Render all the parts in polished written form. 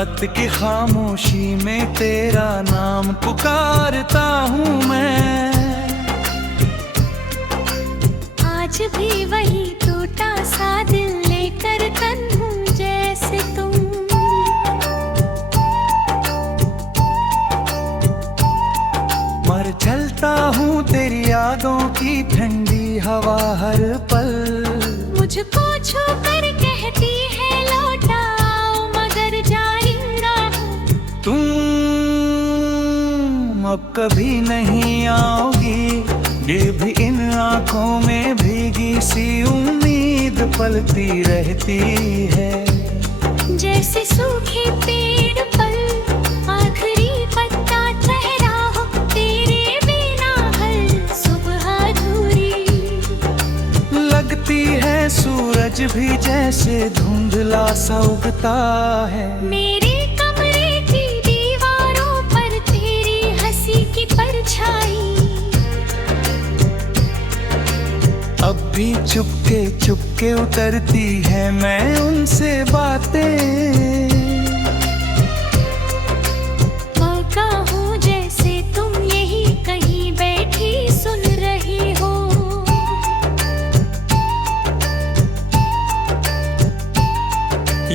रात की खामोशी में तेरा नाम पुकारता हूँ मैं। आज भी वही टूटा सा दिल लेकर तन्हूं जैसे तुम। मर चलता हूँ तेरी यादों की ठंडी हवा हर पल। मुझको छू कर कहती है लौट आओ, मगर जाएगा तुम अब कभी नहीं आओगी, ये भी इन आँखों में भीगी सी उम्मीद पलती रहती है। जैसे सूखे पेड़ पर आखिरी पत्ता ठहरा हो, तेरे बिना हर सुबह अधूरी लगती है। सूरज भी जैसे धुंधला सा उगता है। मेरे कमरे की दीवारों पर तेरी हंसी की परछाई अब भी चुपके चुपके उतरती है मैं उनसे बातें। मौका हूँ जैसे तुम यही कहीं बैठी सुन रही हो।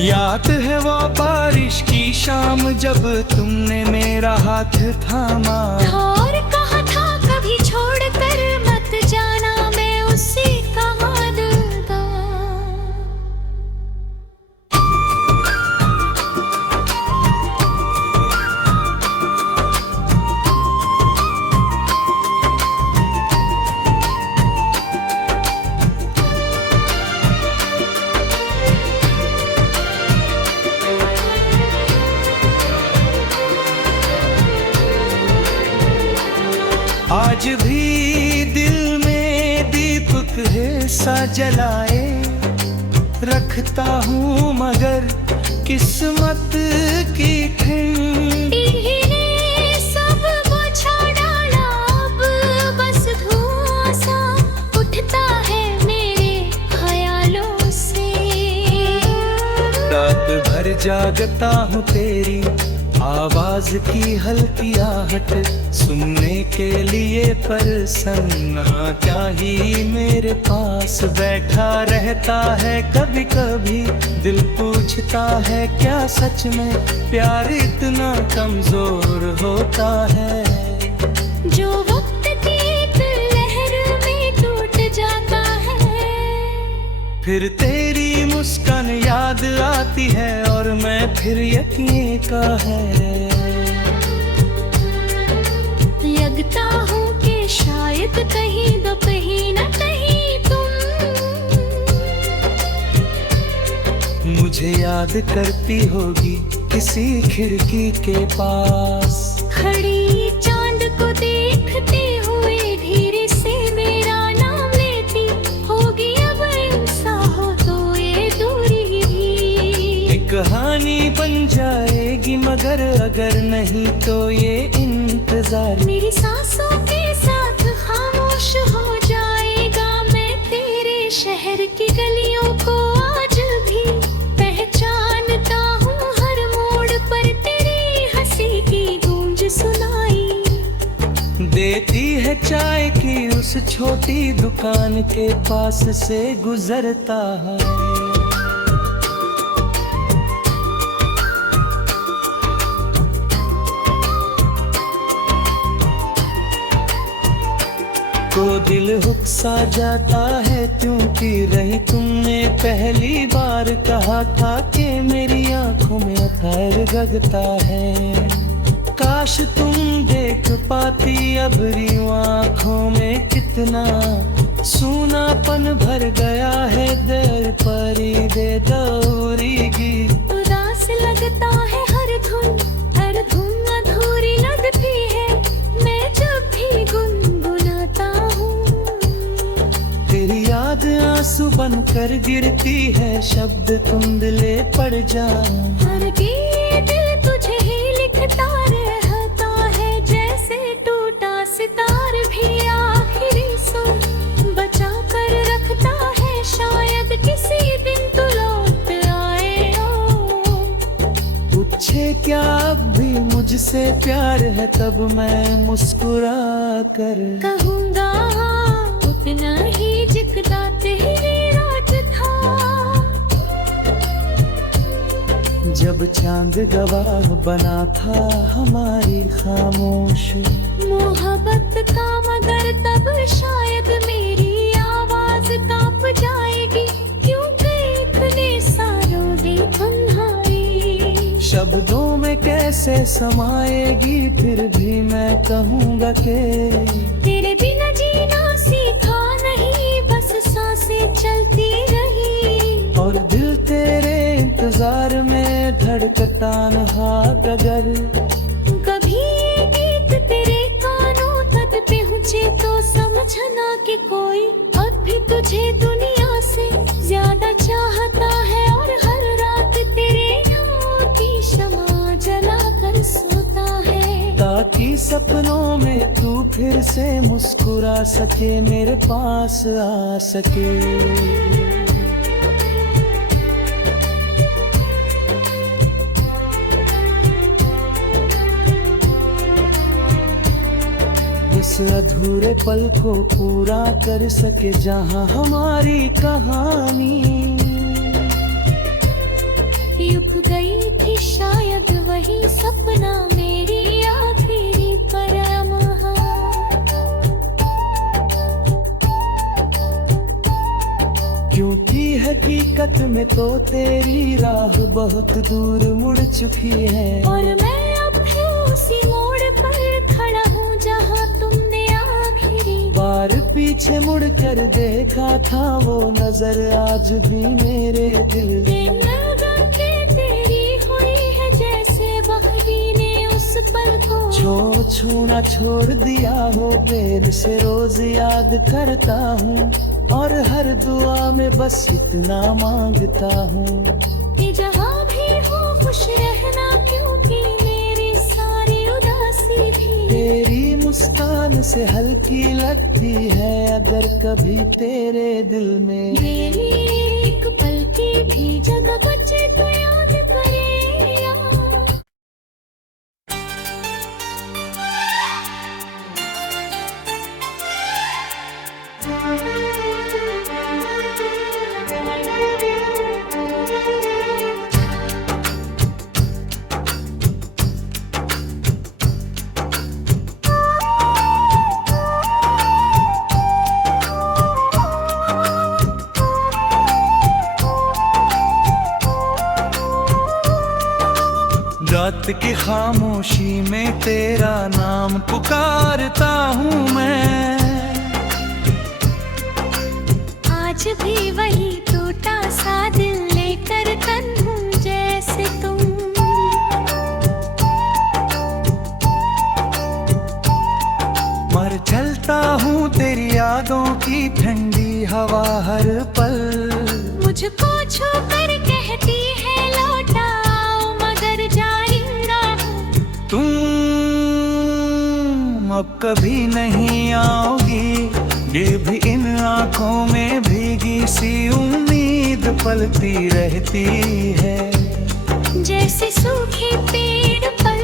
याद है वो बारिश की शाम जब तुमने मेरा हाथ थामा। और कहा था कभी छोड़कर मत जाना, मैं उसी का दूंगा। आज भी दिल में दीपक है सा जलाए रखता हूँ, मगर किस्मत की ठंडी ने सब बुझा डाला, अब बस धुआं सा उठता है मेरे ख्यालों से। रात भर जागता हूँ तेरी आवाज की हल्की आहट सुनने के लिए, पर सन्ना क्या ही मेरे पास बैठा रहता है। कभी कभी दिल पूछता है क्या सच में प्यार इतना कमजोर होता है। जो वक्त की एक लहर में टूट जाता है, फिर तेरी मुस्कान याद आती है और मैं फिर यकीन का है। लगता हूँ कि शायद कहीं दो कहीं न कहीं तुम मुझे याद करती होगी किसी खिड़की के पास। खड़ी चांद को देखते हुए धीरे से मेरा नाम लेती होगी, अब ऐसा हो तो ये दूरी भी एक कहानी बन जाएगी, मगर अगर नहीं तो ये इंतजार मेरी सांसों के साथ खामोश हो जाएगा। मैं तेरे शहर की गलियों को आज भी पहचानता हूँ, हर मोड़ पर तेरी हंसी की गूंज सुनाई देती है। चाय की उस छोटी दुकान के पास से गुजरता है। को दिल हुक्सा जाता है क्योंकि रही तुमने पहली बार कहा था कि मेरी आंखों में अथर गगता है। काश तुम देख पाती अब री आंखों में कितना सूनापन भर गया है। दिल परी दे दौरीगी उदास लगता है हर धुन अधूरी लगती है। मैं जब भी गुनगुनाता हूँ तेरी याद आंसू बनकर गिरती है, शब्द धुंधले पड़ जाऊं। हर गीत तुझे ही लिखता रहता है, जैसे टूटा सितार भी आखिरी सुर बचा कर रखता है। शायद किसी दिन तू लौट आए हो। पूछे क्या अब भी मुझसे प्यार है, तब मैं मुस्कुरा कर कहूँगा उतना ही जितना तेरे राज था। जब चांद गवाह बना था हमारी खामोशी। मोहब्बत का मगर तब शायद मेरी आवाज कांप जाएगी, क्योंकि इतने सालों की तन्हाई शब्दों में कैसे समाएगी, फिर भी मैं कहूँगा कि तेरे बिना जीना सीखा नहीं, बस सांसें चलती रही। और दिल तेरे इंतजार में धड़कता रहा। अगर कभी ये गीत तेरे कानों तक पहुँचे तो समझना कि कोई अब भी तुझे दुनिया से ज्यादा चाहता है, और हर रात तेरे नाम की शमा जला कर सोता है। ताकि सपनों में तू फिर से मुस्कुरा सके, मेरे पास आ सके। उस अधूरे पल को पूरा कर सके जहां हमारी कहानी रुक गई थी, शायद वही सपना मेरी आखिरी परवाह। क्योंकि हकीकत में तो तेरी राह बहुत दूर मुड़ चुकी है, और मैं अब भी उसी मोड़ पर खड़ा हूँ जहाँ तुमने आखिरी बार पीछे मुड़ कर देखा था। वो नजर आज भी मेरे दिल में तेरी हुई है, जैसे बहरी ने उस पल को छूना छोड़ दिया हो। देर से रोज याद करता हूँ, और हर दुआ में बस इतना मांगता हूँ कि जहाँ भी हो खुश रहना, क्योंकि मेरी सारी उदासी भी तेरी मुस्कान से हल्की लगती है। अगर कभी तेरे दिल में मेरी एक पल की भी जगह बचे तो याद करेगा। रात की खामोशी में तेरा नाम पुकारता हूँ मैं। आज भी वही टूटा सा दिल लेकर तन हूँ जैसे तुम। मर चलता हूँ तेरी यादों की ठंडी हवा हर पल। मुझको छू कर कहती है लौटा आओ, मगर जाएगा तुम अब कभी नहीं आओगी, ये भी इन आँखों में भीगी सी उम्मीद पलती रहती है। जैसे सूखे पेड़ पर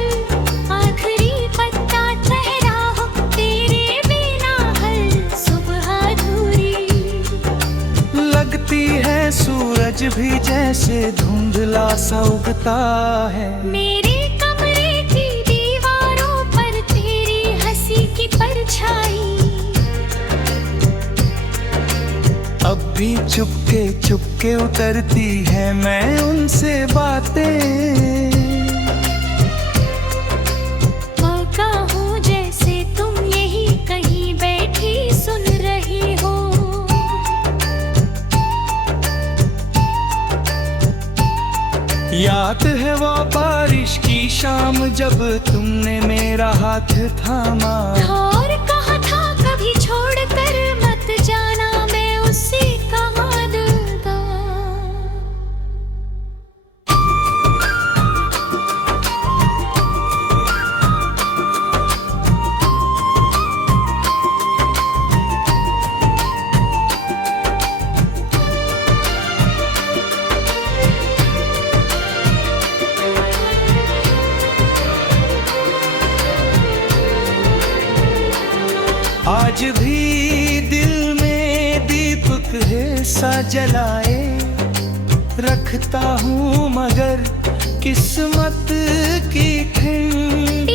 आखिरी पत्ता ठहरा हो, तेरे बिना हर सुबह अधूरी लगती है। सूरज भी जैसे धुंधला सा उगता है। मेरे कमरे की दीवारों पर तेरी हंसी की परछाई अब भी चुपके चुपके उतरती है, मैं उनसे बातें। मौका हूँ जैसे तुम यही कहीं बैठी सुन रही हो। याद है वो बारिश की शाम जब तुमने मेरा हाथ थामा। और कहा था कभी छोड़कर मत जाना, मैं उसी का दूंगा। आज भी दिल में दीपक है सा जलाए रखता हूँ, मगर किस्मत की ठंड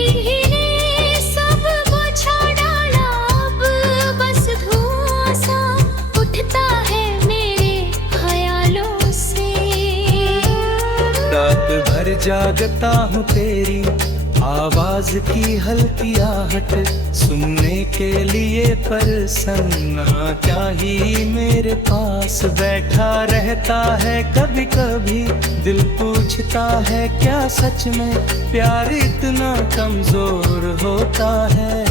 सब बुझा डाला, अब बस धुआं सा उठता है मेरे ख्यालों से। रात भर जागता हूँ तेरी आवाज की हल्की आहट सुनने के लिए, पर सन्ना क्या ही मेरे पास बैठा रहता है। कभी कभी दिल पूछता है क्या सच में प्यार इतना कमजोर होता है,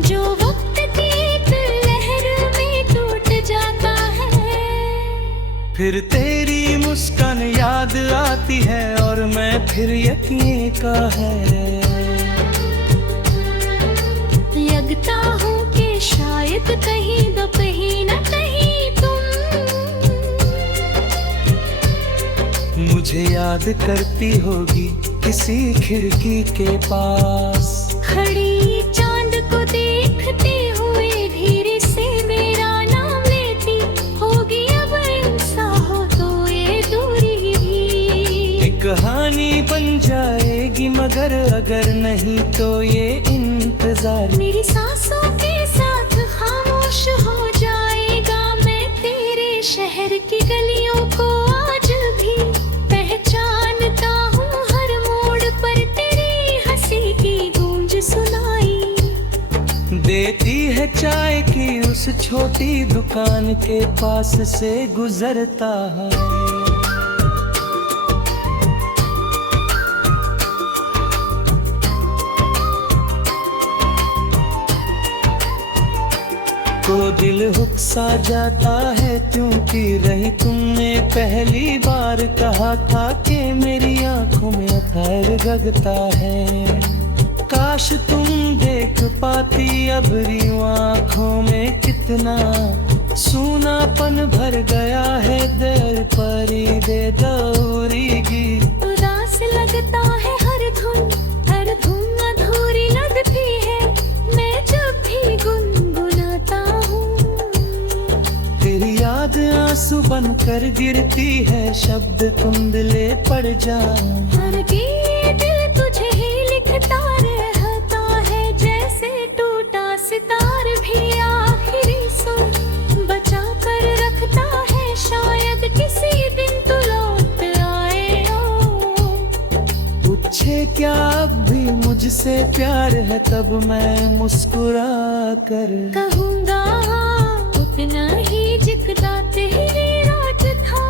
जो वक्त की एक लहर में टूट जाता है। फिर तेरी मुस्कान याद आती है और मैं फिर यकीन का है। लगता हूँ कि शायद कहीं दो कहीं न कहीं तुम मुझे याद करती होगी किसी खिड़की के पास, खड़ी चांद को देखते हुए धीरे से मेरा नाम लेती होगी। अब इंसान हो तो ये दूरी भी एक कहानी बन जाएगी, मगर अगर नहीं तो ये इंतजार मेरी सांसों के साथ खामोश हो जाएगा। मैं तेरे शहर की गलियों को आज भी पहचानता हूँ, हर मोड़ पर तेरी हंसी की गूंज सुनाई देती है चाय की उस छोटी दुकान के पास से गुजरता है। को दिल हुक्सा जाता है क्योंकि रही तुमने पहली बार कहा था कि मेरी आंखों में अथार जगता है। काश तुम देख पाती अब यूं आंखों में कितना सूनापन भर गया है, दिल परी दे दौरीगी। उदास लगता है हर धुन अधूरी लगती है मैं जब भी गुनगुनाता हूँ। तेरी याद आंसू बनकर गिरती है, शब्द कुंदले पड़ जाऊं। हर गीत तुझे ही लिखता रहता है, जैसे टूटा सितार भी आखिरी सुर बचा कर रखता है। शायद किसी दिन तू लौट आए हो। पूछे क्या अब भी मुझसे प्यार है, तब मैं मुस्कुरा कर कहूँगा उतना ही जितना तेरी रात था।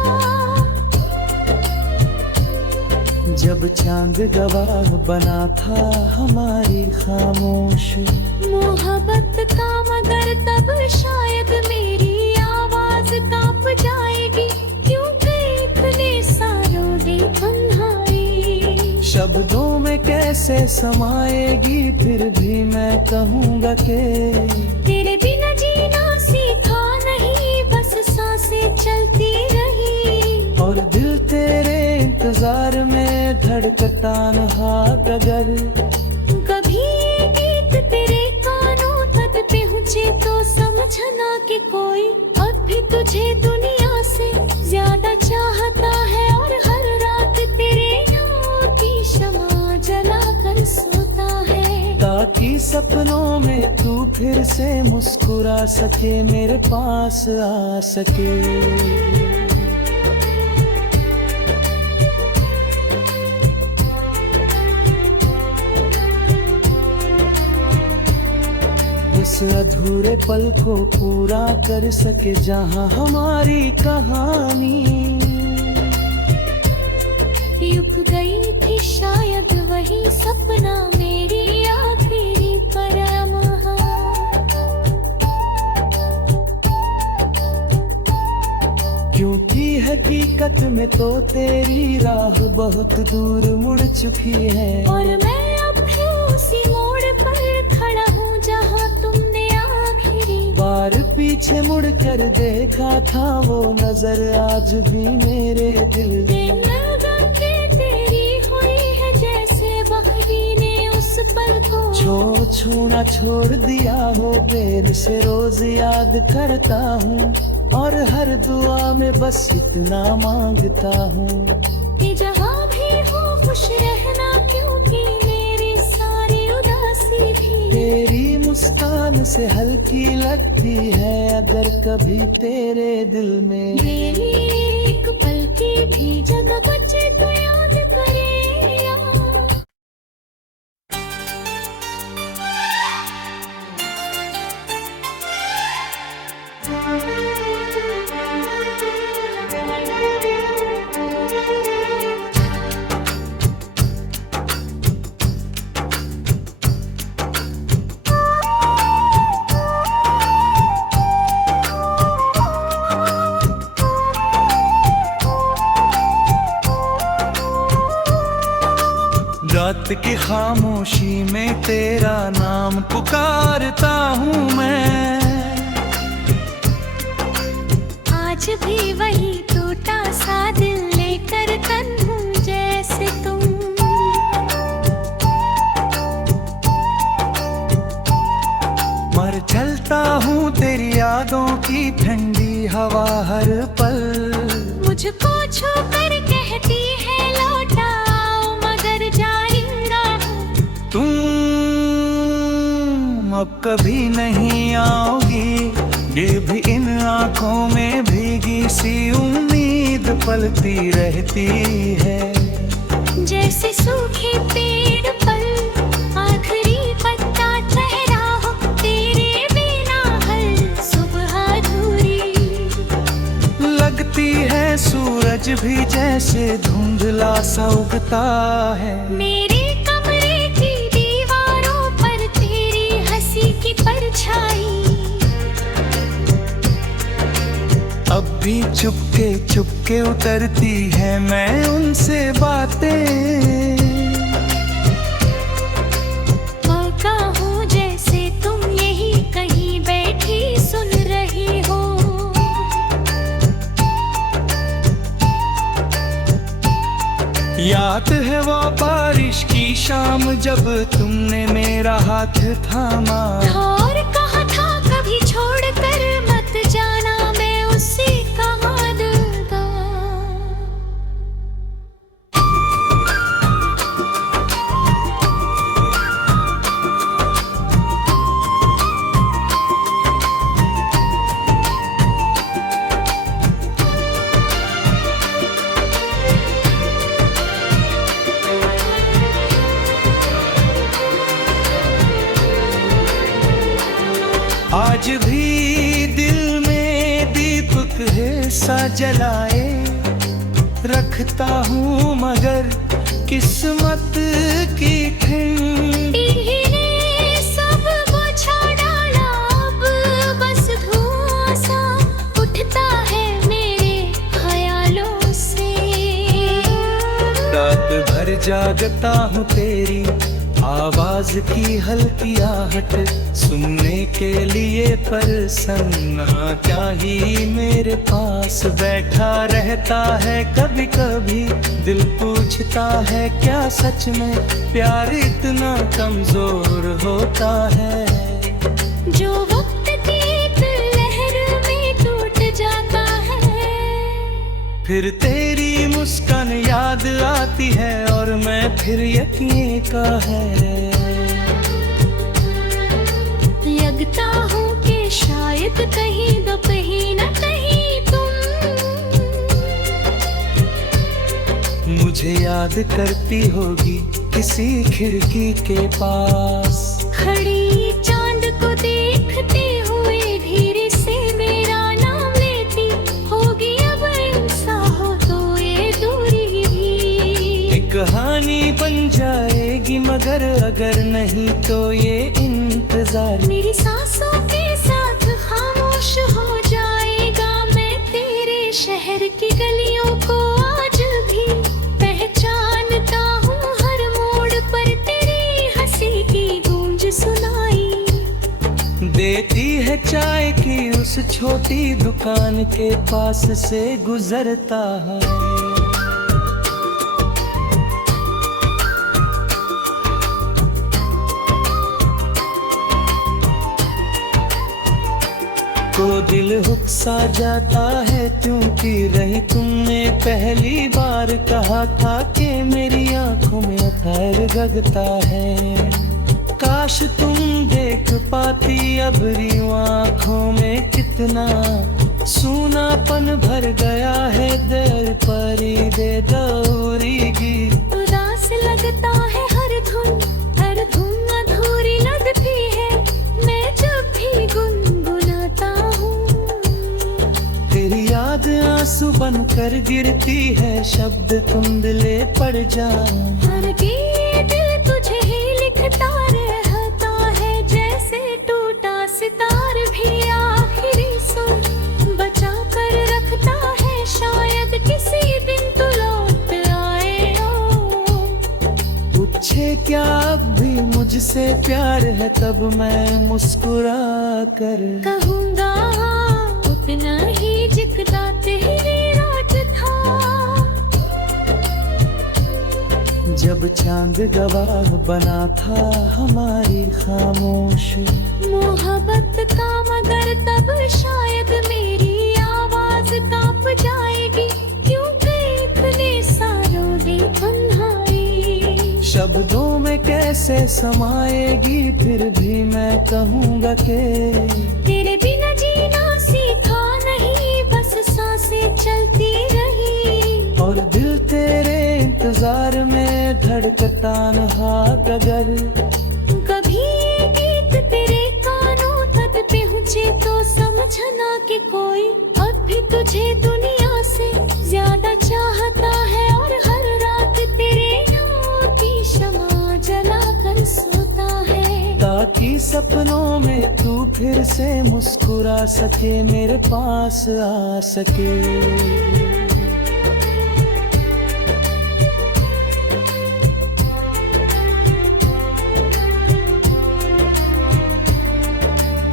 जब चांद गवाह बना था हमारी खामोशी। मोहब्बत का मगर तब शायद मेरी आवाज कांप जाएगी, क्योंकि इतने सालों की तन्हाई शब्दों में कैसे समाएगी, फिर भी मैं कहूँगा कि तेरे बिना जीना सीखा नहीं, बस सांसें चलती रही। और दिल तेरे इंतजार में धड़कता रहा। अगर कभी ये गीत तेरे कानों तक पहुँचे तो समझना कि कोई अब भी तुझे दुनिया से ज्यादा चाहता है, और हर रात तेरे नाम की शमा जला कर सोता है। ताकि सपनों में तू फिर से मुस्कुरा सके, मेरे पास आ सके। उस अधूरे पल को पूरा कर सके जहां हमारी कहानी रुक गई थी, शायद वही सपना मेरी आखिरी परवाह। क्योंकि हकीकत में तो तेरी राह बहुत दूर मुड़ चुकी है, और मैं अब भी उसी मोड़ पर खड़ा हूँ जहाँ तुमने आखिरी बार पीछे मुड़ कर देखा था। वो नजर आज भी मेरे दिल में तेरी हुई है, जैसे बकरी ने उस पल को तुझको छूना छोड़ दिया हो, बेर से रोज याद करता हूँ और हर दुआ में बस इतना मांगता हूँ कि जहाँ भी हो खुश रहना, क्योंकि मेरी सारी उदासी भी तेरी मुस्कान से हल्की लगती है। अगर कभी तेरे दिल में मेरी एक पल की भी जगह बचे तो याद करेगा। रात की खामोशी में तेरा नाम पुकारता हूँ मैं। आज भी वही टूटा सा दिल लेकर तन हूँ जैसे तुम। मर चलता हूँ तेरी यादों की ठंडी हवा हर पल। मुझको छू कर कहती है लौटा आओ, मगर जाएगा तुम अब कभी नहीं आओगी, ये भी इन आँखों में भीगी सी उम्मीद पलती रहती है। जैसे सूखे पेड़ पर आखिरी पत्ता ठहरा हो, तेरे बिना हर सुबह अधूरी लगती है। सूरज भी जैसे धुंधला सा उगता है। मेरे कमरे की दीवारों पर तेरी हंसी की परछाई अब भी चुपके चुपके उतरती है मैं उनसे बातें। मौका हूँ जैसे तुम यही कहीं बैठी सुन रही हो। याद है वो बारिश की शाम जब तुमने मेरा हाथ थामा। और कहा था कभी छोड़कर मत जाना, मैं उसी का दूंगा। आज भी दिल में दीपक है सा जलाए रखता हूँ, मगर किस्मत की ठंड इन्हें सब बुझा डाला, अब बस धुआं सा उठता है मेरे ख्यालों से। रात भर जागता हूँ तेरी आवाज की हल्की आहट सुनने के लिए, पर सन्ना क्या ही मेरे पास बैठा रहता है। कभी कभी दिल पूछता है क्या सच में प्यार इतना कमजोर होता है। जो वक्त की एक लहर में टूट जाता है, फिर तेरी मुस्कान याद आती है और मैं फिर यकीन का है। लगता हूँ कि शायद कहीं दो कहीं न कहीं तुम मुझे याद करती होगी किसी खिड़की के पास। खड़ी चांद को देखते हुए धीरे से मेरा नाम लेती होगी। अब ऐसा हो तो ये दूरी भी एक कहानी बन जाएगी, मगर अगर नहीं तो ये इंतजार मेरी सांसों के साथ खामोश हो जाएगा। मैं तेरे शहर की गलियों को आज भी पहचानता हूँ, हर मोड़ पर तेरी हंसी की गूंज सुनाई देती है चाय की उस छोटी दुकान के पास से गुजरता है। वो दिल हुक्सा जाता है क्योंकि रही तुमने पहली बार कहा था कि मेरी आंखों में अथार जगता है। काश तुम देख पाती अब री आंखों में कितना सूनापन भर गया है, दिल परी दे दौरी गीत। उदास लगता है हर धुन अधूरी लगती है मैं जब भी गुनगुनाता हूँ। तेरी याद आंसू बनकर गिरती है, शब्द कुंदले पड़ जा। हर गीत तुझे ही लिखता रहता है, जैसे टूटा सितार भी आखिरी सुर बचा कर रखता है, शायद किसी दिन तू लौट आए हो। पूछे क्या अब भी मुझसे प्यार है, तब मैं मुस्कुरा कर कहूँगा उतना ही जितना तेरी रात था। जब चांद गवाह बना था हमारी खामोशी। मोहब्बत का मगर तब शायद मेरी आवाज कांप जाएगी, क्योंकि इतने सालों की तन्हाई शब्दों में कैसे समाएगी, फिर भी मैं कहूँगा कि तेरे बिना जीना सीखा नहीं, बस सांसें चलती रही। और दिल तेरे इंतजार में धड़कता नहा गगर। कभी ये गीत तेरे कानों तक पहुँचे तो समझना कि कोई अब भी तुझे दुनिया से ज्यादा चाहता है, और हर रात तेरे नाम की शमा जला कर सोता है, ताकि सपनों में तू फिर से मुस्कुरा सके, मेरे पास आ सके।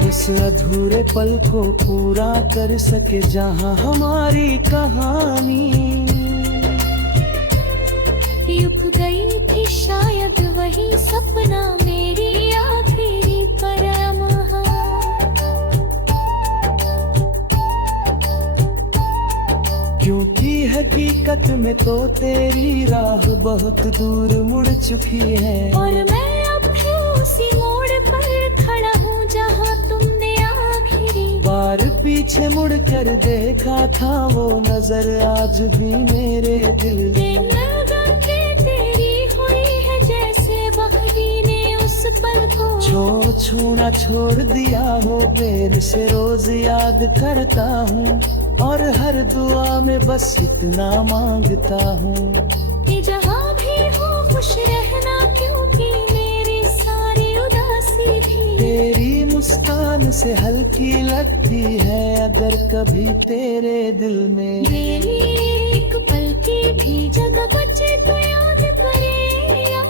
इस अधूरे पल को पूरा कर सके जहां हमारी कहानी रुक गई थी, शायद वही सपना मेरी आखिरी परवाह। क्योंकि हकीकत में तो तेरी राह बहुत दूर मुड़ चुकी है, और मैं अब भी उसी मोड़ पर खड़ा हूँ जहाँ तुमने आखिरी बार पीछे मुड़ कर देखा था, वो नजर आज भी मेरे दिल में। लगा के तेरी हुई है जैसे बकरी ने उस पल को छूना छोड़ दिया हो, बेर से रोज याद करता हूँ, और हर दुआ में बस इतना मांगता हूँ कि जहाँ भी हो खुश रहना, क्योंकि मेरी सारी उदासी भी तेरी मुस्कान से हल्की लगती है, अगर कभी तेरे दिल में मेरी एक पल की भी जगह बचे तो याद करेगा।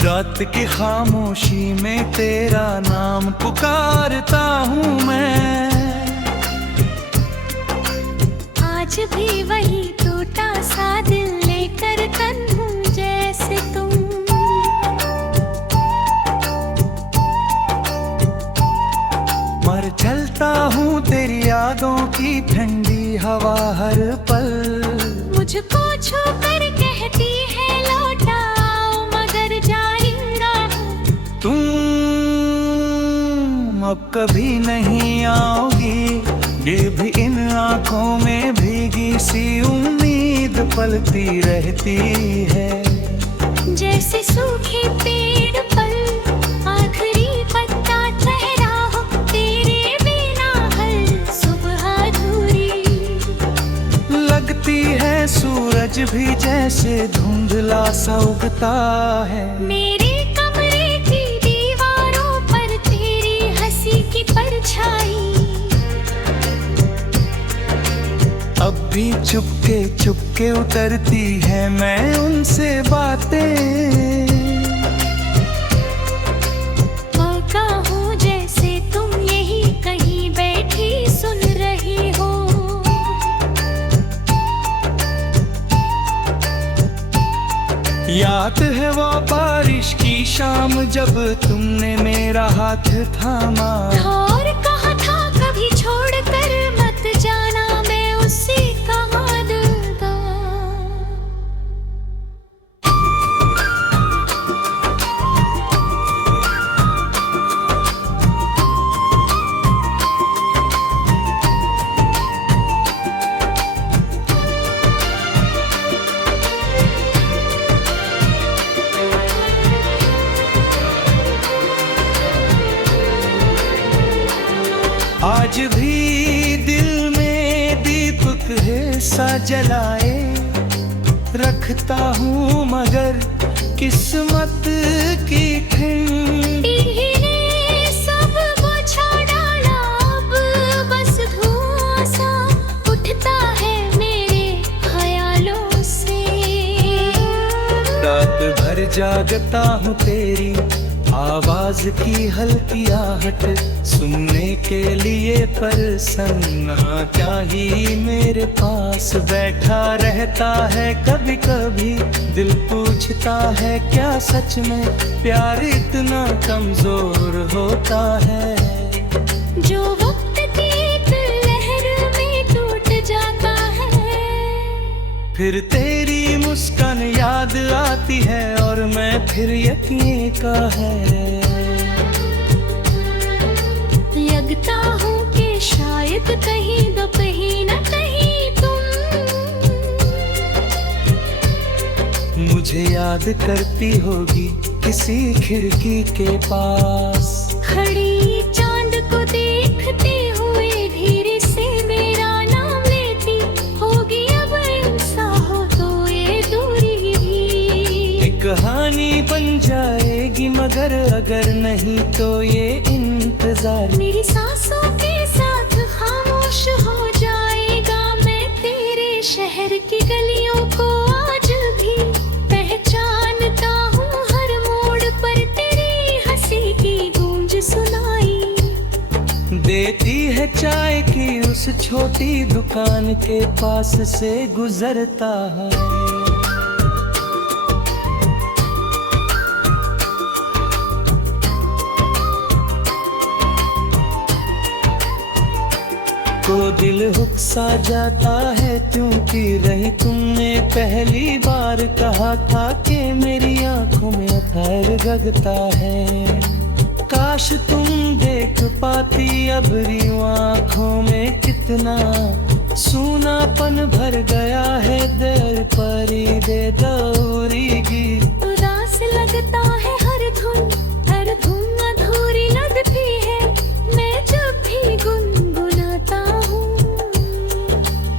रात की खामोशी में तेरा नाम पुकारता हूँ मैं। आज भी वही टूटा सा दिल लेकर तन हूँ जैसे तुम। मर चलता हूँ तेरी यादों की ठंडी हवा हर पल, मुझको छू कर कहती है लौटा आओ, मगर जाएगा तुम अब कभी नहीं आओगी। ये भी इन आँखों में भीगी सी उम्मीद पलती रहती है, जैसे सूखे पेड़ पर आखिरी पत्ता ठहरा हो, तेरे बिना हर सुबह अधूरी लगती है। सूरज भी जैसे धुंधला सा उगता है, मेरे कमरे की दीवारों पर तेरी हंसी की परछाई चुपके चुपके उतरती है मैं उनसे बातें। मौका हो जैसे तुम यही कहीं बैठी सुन रही हो। याद है वो बारिश की शाम जब तुमने मेरा हाथ थामा। और कहा था कभी छोड़कर मत जाना, मैं उसी का दूंगा। आज भी दिल में दीपक है सा जलाए रखता हूँ मगर किस्मत की ठंड। इन्हें सब बुझा डाला, अब बस धुआं सा उठता है मेरे ख्यालों से। रात भर जागता हूँ तेरी आवाज की हल्की आहट सुनने के लिए, पर सन्ना क्या ही मेरे पास बैठा रहता है। कभी कभी दिल पूछता है क्या सच में प्यार इतना कमजोर होता है। जो वक्त की एक लहर में टूट जाता है, फिर तेरी मुस्कान याद आती है और मैं फिर यकीन का है। लगता हूँ कि शायद कहीं दो कहीं न कहीं तुम मुझे याद करती होगी किसी खिड़की के पास। खड़ी चांद को देखते हुए धीरे से मेरा नाम लेती होगी। अब ऐसा हो तो ये दूरी भी एक कहानी बन जाएगी, मगर अगर नहीं तो ये इंतजार। मेरी सांसों के साथ खामोश हो जाएगा। मैं तेरे शहर की गलियों को आज भी पहचानता हूँ। हर मोड़ पर तेरी हंसी की गूंज सुनाई देती है चाय की उस छोटी दुकान के पास से गुजरता है। को दिल हुक्सा जाता है क्योंकि रही तुमने पहली बार कहा था कि मेरी आंखों में अथार जगता है। काश तुम देख पाती अब यूं आंखों में कितना सूनापन भर गया है। दिल परी दे दौरीगी उदास लगता है हर धुन अधूरी लगती है। मैं जब भी गुनगुनाता हूँ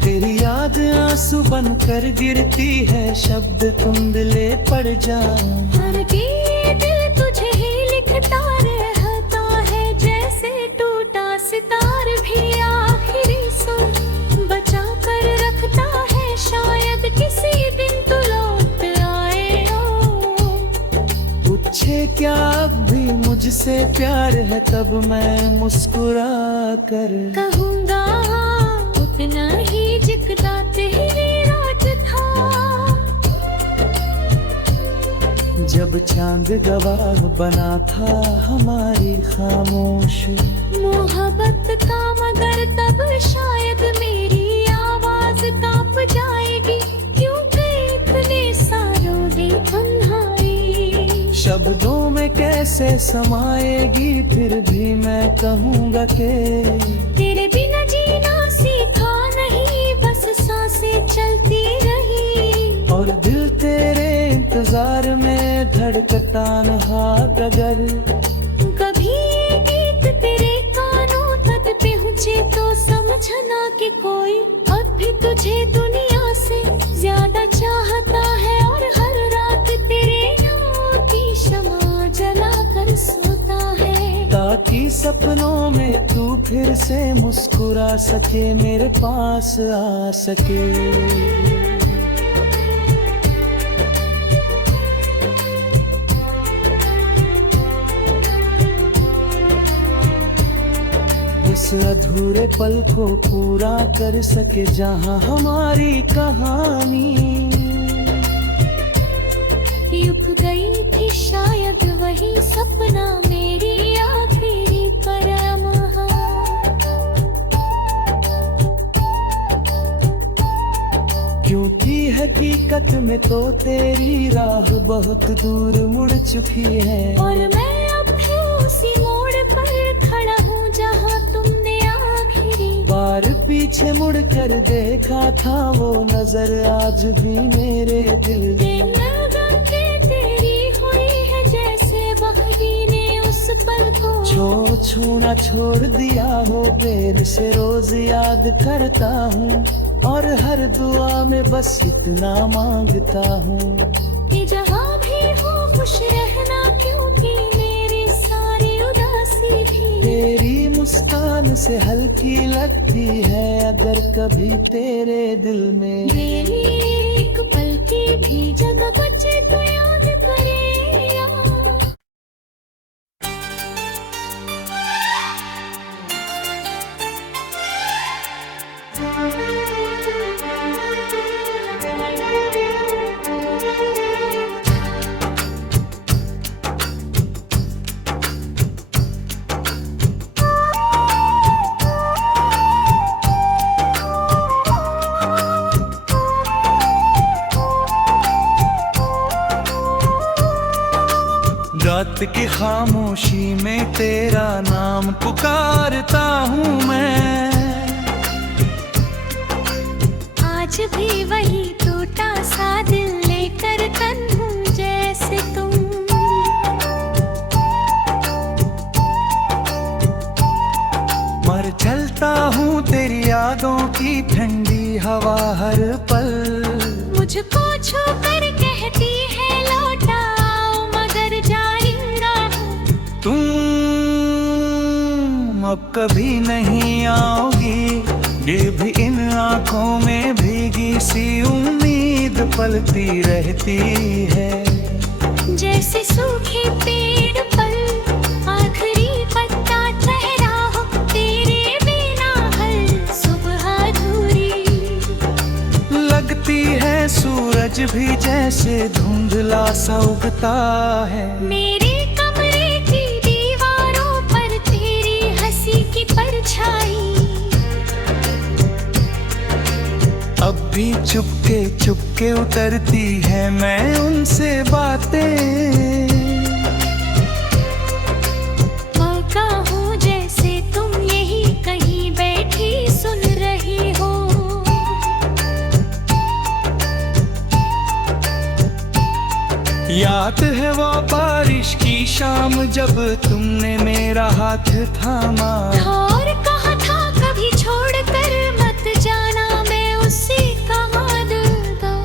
तेरी याद आंसू बनकर गिरती है। शब्द तुम दिले पड़ जाओ। हर गीत तुझे ही लिखता रहता है। जैसे टूटा सितार भी आखिरी सुर बचा कर रखता है। शायद किसी दिन तू लौट आए हो। पूछे क्या अब भी मुझसे प्यार है, तब मैं मुस्कुरा कर कहूँगा उतना ही जितना तेरी रात था। जब चांद गवाह बना था हमारी खामोशी। मोहब्बत का मगर तब शायद मेरी आवाज कांप जाएगी। क्योंकि इतने सालों की तन्हाई शब्दों में कैसे समाएगी, फिर भी मैं कहूँगा कि तेरे बिना जीना सीखा नहीं। बस सांसें चलती रही और दिल तेरे इंतजार में धड़कता नहा गगर। कभी ये गीत तेरे कानों तक पहुँचे तो समझना कि कोई अब भी तुझे दुनिया से ज्यादा चाहता है। और हर रात तेरे नाम की शमा जला कर सोता है। ताकि सपनों में तू फिर से मुस्कुरा सके, मेरे पास आ सके। उस अधूरे पल को पूरा कर सके जहां हमारी कहानी युग गई थी शायद वही सपना मेरी आखिरी परमहा। क्योंकि हकीकत में तो तेरी राह बहुत दूर मुड़ चुकी है, और मैं अब भी उसी मोड़ पर खड़ा हूँ जहाँ तुमने आखिरी बार पीछे मुड़ कर देखा था। वो नजर आज भी मेरे दिल में छूना छोड़ दिया हो, देर से रोज याद करता हूँ, और हर दुआ में बस इतना मांगता हूँ कि जहाँ भी हो खुश रहना, क्योंकि मेरी सारी उदासी भी तेरी मुस्कान से हल्की लगती है। अगर कभी तेरे दिल में मेरी एक पल की भी जगह बचे तो याद करे। रात की खामोशी में तेरा नाम पुकारता हूँ मैं, आज भी वही टूटा सा दिल लेकर तन हूँ जैसे तुम। मर चलता हूँ तेरी यादों की ठंडी हवा हर पल, मुझको छू कर कहती है लौटा आओ, मगर जाएगा तुम अब कभी नहीं आओगी। ये भी इन आँखों में भीगी सी उम्मीद पलती रहती है, जैसे सूखे पेड़ पर आखिरी पत्ता ठहरा हो, तेरे बिना हर सुबह अधूरी लगती है। सूरज भी जैसे धुंधला सा उगता है, मेरे कमरे की दीवारों पर तेरी हंसी की परछाई अब भी चुपके चुपके उतरती है। मैं उनसे बातें मौका हूँ जैसे तुम यही कहीं बैठी सुन रही हो। याद है वो बारिश की शाम जब तुमने मेरा हाथ थामा, और कहा था कभी छोड़कर मत जाना, मैं उसी का दूंगा।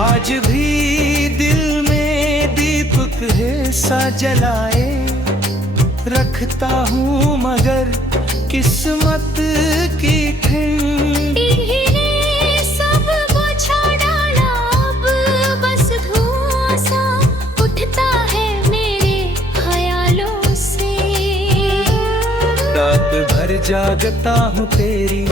आज भी दिल में दीपक है सा जलाए रखता हूँ, मगर किस्मत की ठंड इन्हें सब बुझा डाला, अब बस धुआं सा उठता है मेरे ख्यालों से। रात भर जागता हूँ तेरी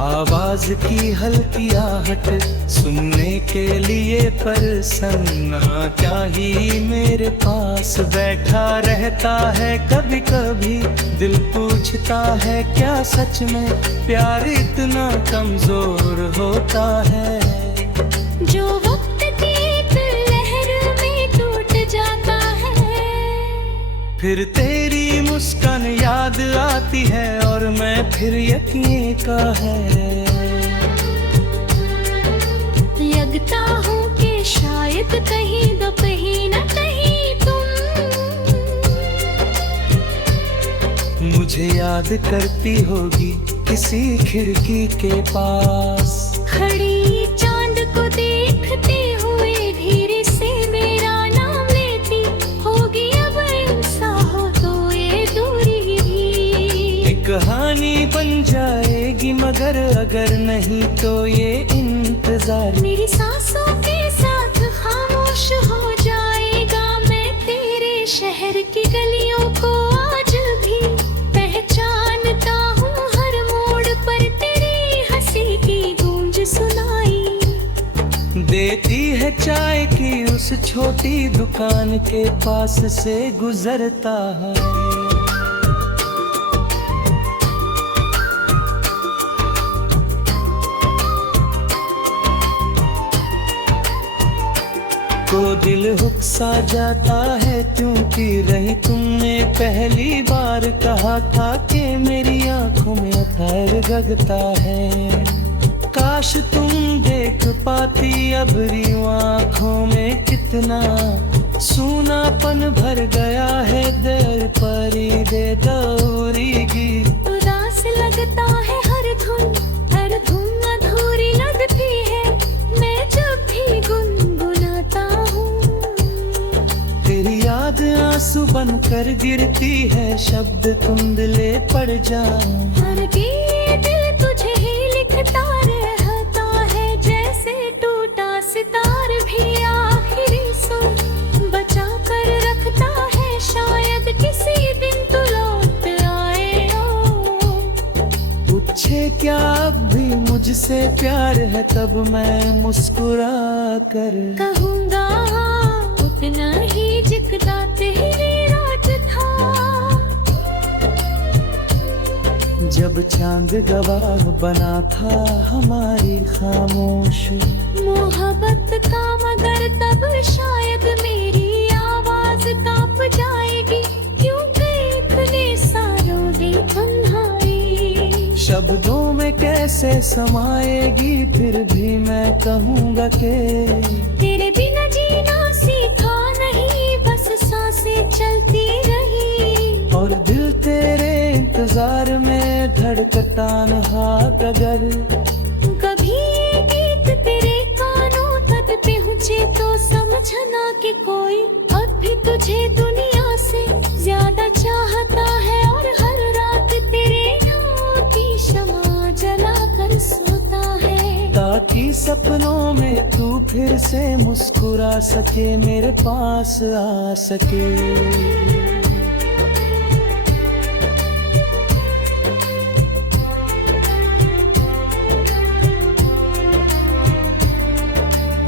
आवाज की हल्की आहट सुनने के लिए, पर सन्ना क्या ही मेरे पास बैठा रहता है। कभी कभी दिल पूछता है क्या सच में प्यार इतना कमजोर होता है, जो वक्त की एक लहर में टूट जाता है। फिर तेरी मुस्कान याद आती है और मैं फिर यकीन का है। लगता हूँ कि शायद कहीं न कहीं न कहीं तुम मुझे याद करती होगी किसी खिड़की के पास, खड़ी चांद को देखते हुए धीरे से मेरा नाम लेती होगी। अब इंसान हो तो ये दूरी भी एक कहानी बन जाएगी, मगर अगर नहीं तो ये इंतजार मेरी सांसों के साथ खामोश हो जाएगा। मैं तेरे शहर की गलियों को आज भी पहचानता हूँ, हर मोड़ पर तेरी हंसी की गूंज सुनाई देती है चाय की उस छोटी दुकान के पास से गुजरता है। को दिल हुक सा जाता है क्योंकि रही तुमने पहली बार कहा था कि मेरी आंखों में अथार जगता है। काश तुम देख पाती अब यूं आंखों में कितना सूनापन भर गया है, दिल परी दे दौरी की उदास लगता है हर धुन अधूरी लगती है मैं जब भी गुनगुनाता हूँ। तेरी याद आंसू बनकर गिरती है, शब्द कुंदले पड़ जाऊं। हर गीत तुझे ही लिखता रहता है, जैसे टूटा सितार भी आखिरी सुर बचा कर रखता है। शायद किसी दिन तू लौट आए हो, पूछे क्या अब भी मुझसे प्यार है, तब मैं मुस्कुरा कर कहूँगा उतना ही जितना तेरी रात था। जब चांद गवाह बना था हमारी खामोशी, मोहब्बत का मगर तब शायद मेरी आवाज कांप जाएगी, क्योंकि इतने सालों की तन्हाई शब्दों में कैसे समाएगी। फिर भी मैं कहूँगा कि तेरे बिना जीना सीखा नहीं, बस सांसें चलती रही और दिल तेरे इंतजार में धड़कता नहा अगर कभी ये गीत तेरे कानों तक पहुँचे तो समझना कि कोई अब भी तुझे दुनिया से ज्यादा चाहता है, और हर रात तेरे नाम की शमा जला कर सोता है, ताकि सपनों में तू फिर से मुस्कुरा सके, मेरे पास आ सके।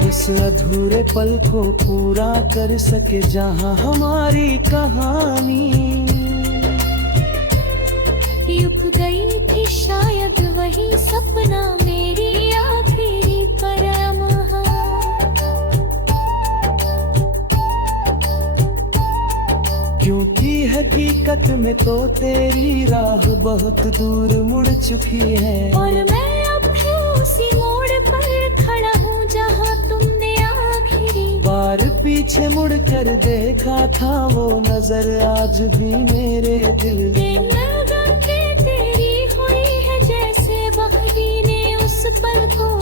उस अधूरे पल को पूरा कर सके जहां हमारी कहानी रुक गई थी शायद वही सपना मेरी आखिरी परवाह। क्योंकि हकीकत में तो तेरी राह बहुत दूर मुड़ चुकी है, और मैं अब भी उसी मोड़ पर खड़ा हूँ जहाँ तुमने आखिरी बार पीछे मुड़ कर देखा था, वो नजर आज भी मेरे दिल में लगन के तेरी हुई है, जैसे बखरी ने उस पल को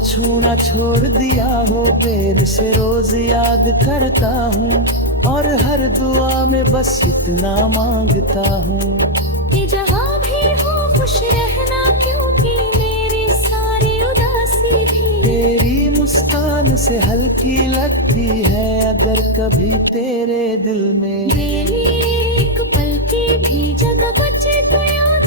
छूना छोड़ दिया हो। देर से रोज याद करता हूँ और हर दुआ में बस इतना मांगता हूँ कि जहाँ भी हो खुश रहना, क्योंकि मेरी सारी उदासी भी तेरी मुस्कान से हल्की लगती है। अगर कभी तेरे दिल में मेरी एक पल की भी जगह बचे तो याद